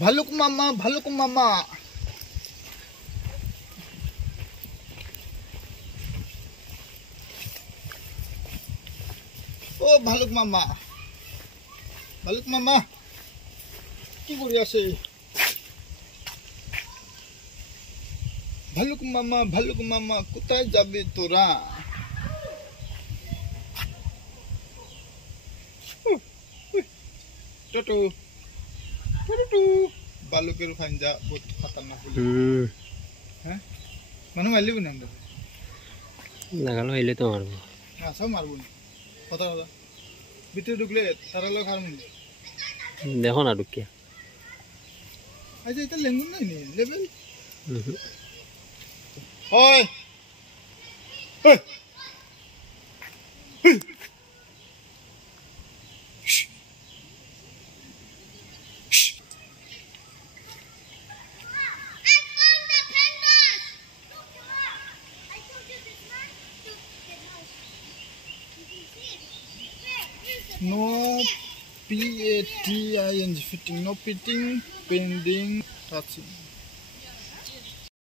ভালুক মামা ভালুক মামা ও ভালুক মামা কি কৰি আছে ভালুক মামা কোথায় যাবে তোরা টটো টটো ভালুকের ফাঞ্জা বহুত খতরনাক হ্যাঁ মানুষ মারলিব না আমরা লাগালো এলে তো মারবো না সব মারবো না কথা কথা ভিতরে ঢুকলে তারা লোক হার মনে দেখো না ঢুকিয়া আচ্ছা এটা লেঙ্গুন নাই নি লেভেল ওই ওই No PATING fitting, no pitting, pending, touching.